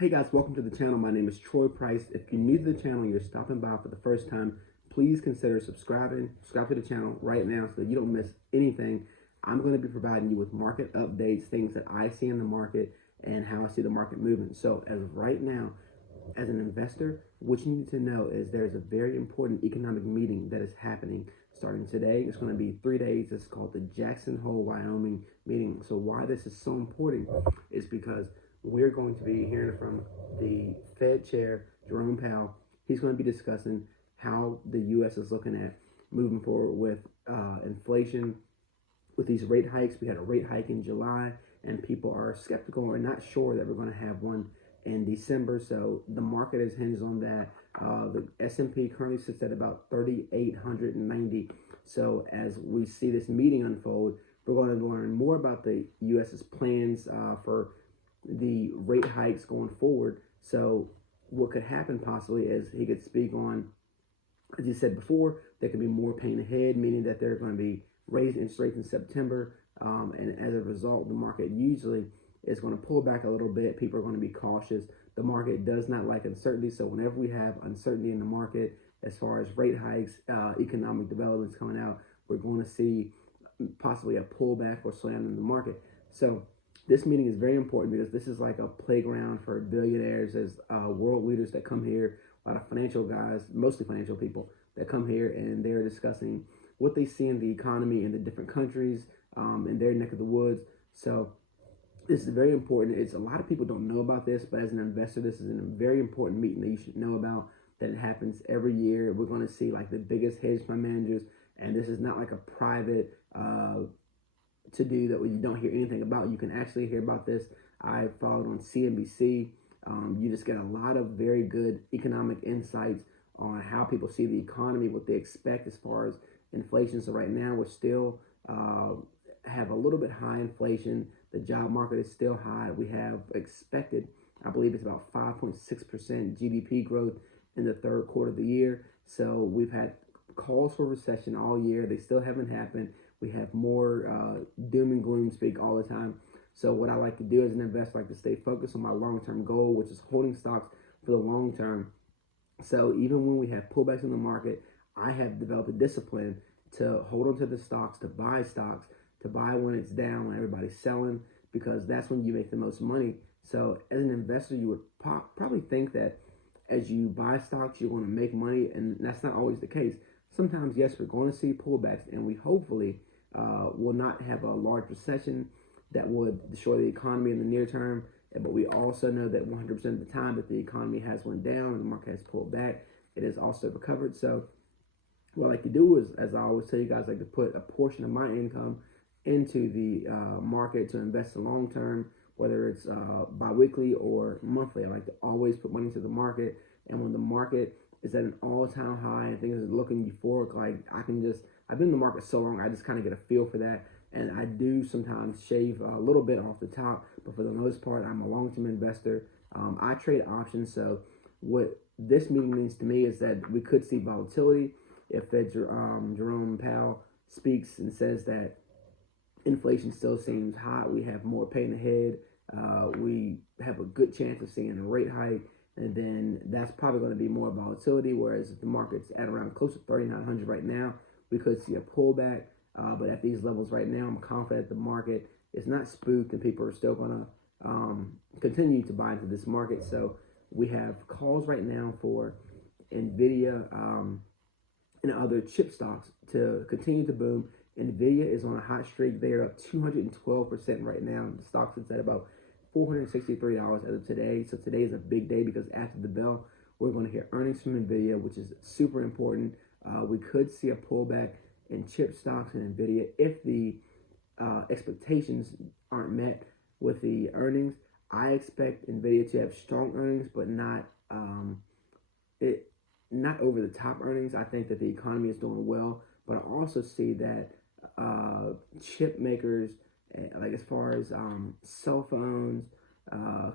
Hey guys, welcome to the channel. My name is Troy Price. If you're new to the channel and you're stopping by for the first time, please consider subscribing. Subscribe to the channel right now so that you don't miss anything. I'm going to be providing you with market updates, things that I see in the market, and how I see the market moving. So as of right now, as an investor, what you need to know is there's a very important economic meeting that is happening starting today. It's going to be 3 days. It's called the Jackson Hole, Wyoming meeting. So why this is so important is because we're going to be hearing from the Fed chair, Jerome Powell. He's going to be discussing how the U.S. is looking at moving forward with inflation, with these rate hikes. We had a rate hike in July, and people are skeptical or not sure that we're going to have one in December. So the market is hinged on that. The S&P currently sits at about 3,890. So as we see this meeting unfold, we're going to learn more about the U.S.'s plans for the rate hikes going forward. So what could happen possibly is he could speak on, as you said before, there could be more pain ahead, meaning that they're going to be raising interest rates in September. And as a result, the market usually is going to pull back a little bit. People are going to be cautious. The market does not like uncertainty. So whenever we have uncertainty in the market, as far as rate hikes, economic developments coming out, we're going to see possibly a pullback or slam in the market. So this meeting is very important because this is like a playground for billionaires, as world leaders that come here, a lot of financial guys, mostly financial people that come here, and they're discussing what they see in the economy in the different countries, in their neck of the woods. So this is very important. It's a lot of people don't know about this, but as an investor, this is a very important meeting that you should know about, that it happens every year. We're going to see like the biggest hedge fund managers, and this is not like a private to do that you don't hear anything about. You can actually hear about this. I followed on CNBC. You just get a lot of very good economic insights on how people see the economy, what they expect as far as inflation. So right now we're still have a little bit high inflation. The job market is still high. We have expected, I believe it's about 5.6% GDP growth in the third quarter of the year. So we've had calls for recession all year. They still haven't happened. We have more doom and gloom speak all the time. So what I like to do as an investor, I like to stay focused on my long-term goal, which is holding stocks for the long term. So even when we have pullbacks in the market, I have developed a discipline to hold on to the stocks, to buy when it's down, when everybody's selling, because that's when you make the most money. So as an investor, you would probably think that as you buy stocks, you're going to make money, and that's not always the case. Sometimes, yes, we're going to see pullbacks, and we hopefully will not have a large recession that would destroy the economy in the near term. But we also know that 100% of the time that the economy has went down and the market has pulled back, it has also recovered. So what I like to do is, as I always tell you guys, I like to put a portion of my income into the market to invest in long term, whether it's bi-weekly or monthly. I like to always put money into the market. And when the market is at an all-time high and things are looking euphoric, like I've been in the market so long, I just kind of get a feel for that. And I do sometimes shave a little bit off the top, but for the most part, I'm a long-term investor. I trade options. So what this meeting means to me is that we could see volatility if Jerome Powell speaks and says that inflation still seems high. We have more pain ahead. We have a good chance of seeing a rate hike. And then that's probably going to be more volatility. Whereas if the market's at around close to 3,900 right now, we could see a pullback. But at these levels right now, I'm confident the market is not spooked and people are still going to continue to buy into this market. So we have calls right now for NVIDIA and other chip stocks to continue to boom. NVIDIA is on a hot streak. They are up 212% right now. The stock is at about $463 as of today. So today is a big day because after the bell, we're going to hear earnings from NVIDIA, which is super important. We could see a pullback in chip stocks and NVIDIA if the expectations aren't met with the earnings. I expect NVIDIA to have strong earnings, but not over the top earnings. I think that the economy is doing well, but I also see that chip makers, like as far as cell phones,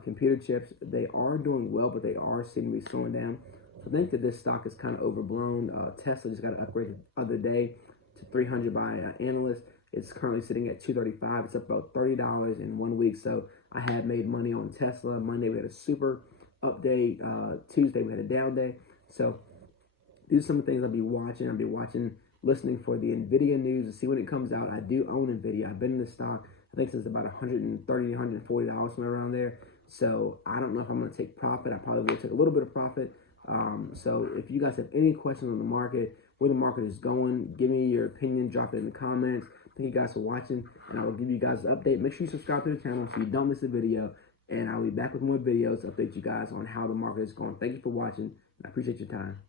computer chips, they are doing well, but they are seem to be slowing down. So I think that this stock is kind of overblown. Tesla just got an upgrade the other day to 300 by analysts. It's currently sitting at 235. It's up about $30 in 1 week. So I have made money on Tesla. Monday we had a super update. Tuesday we had a down day. So these are some of the things I'll be watching. I'll be watching, listening for the NVIDIA news to see when it comes out. I do own NVIDIA. I've been in the stock, I think, since about $130, $140, somewhere around there. So I don't know if I'm going to take profit. I probably will take a little bit of profit. So if you guys have any questions on the market, where the market is going, give me your opinion. Drop it in the comments. Thank you guys for watching, and I will give you guys an update. Make sure you subscribe to the channel so you don't miss a video, and I'll be back with more videos to update you guys on how the market is going. Thank you for watching, and I appreciate your time.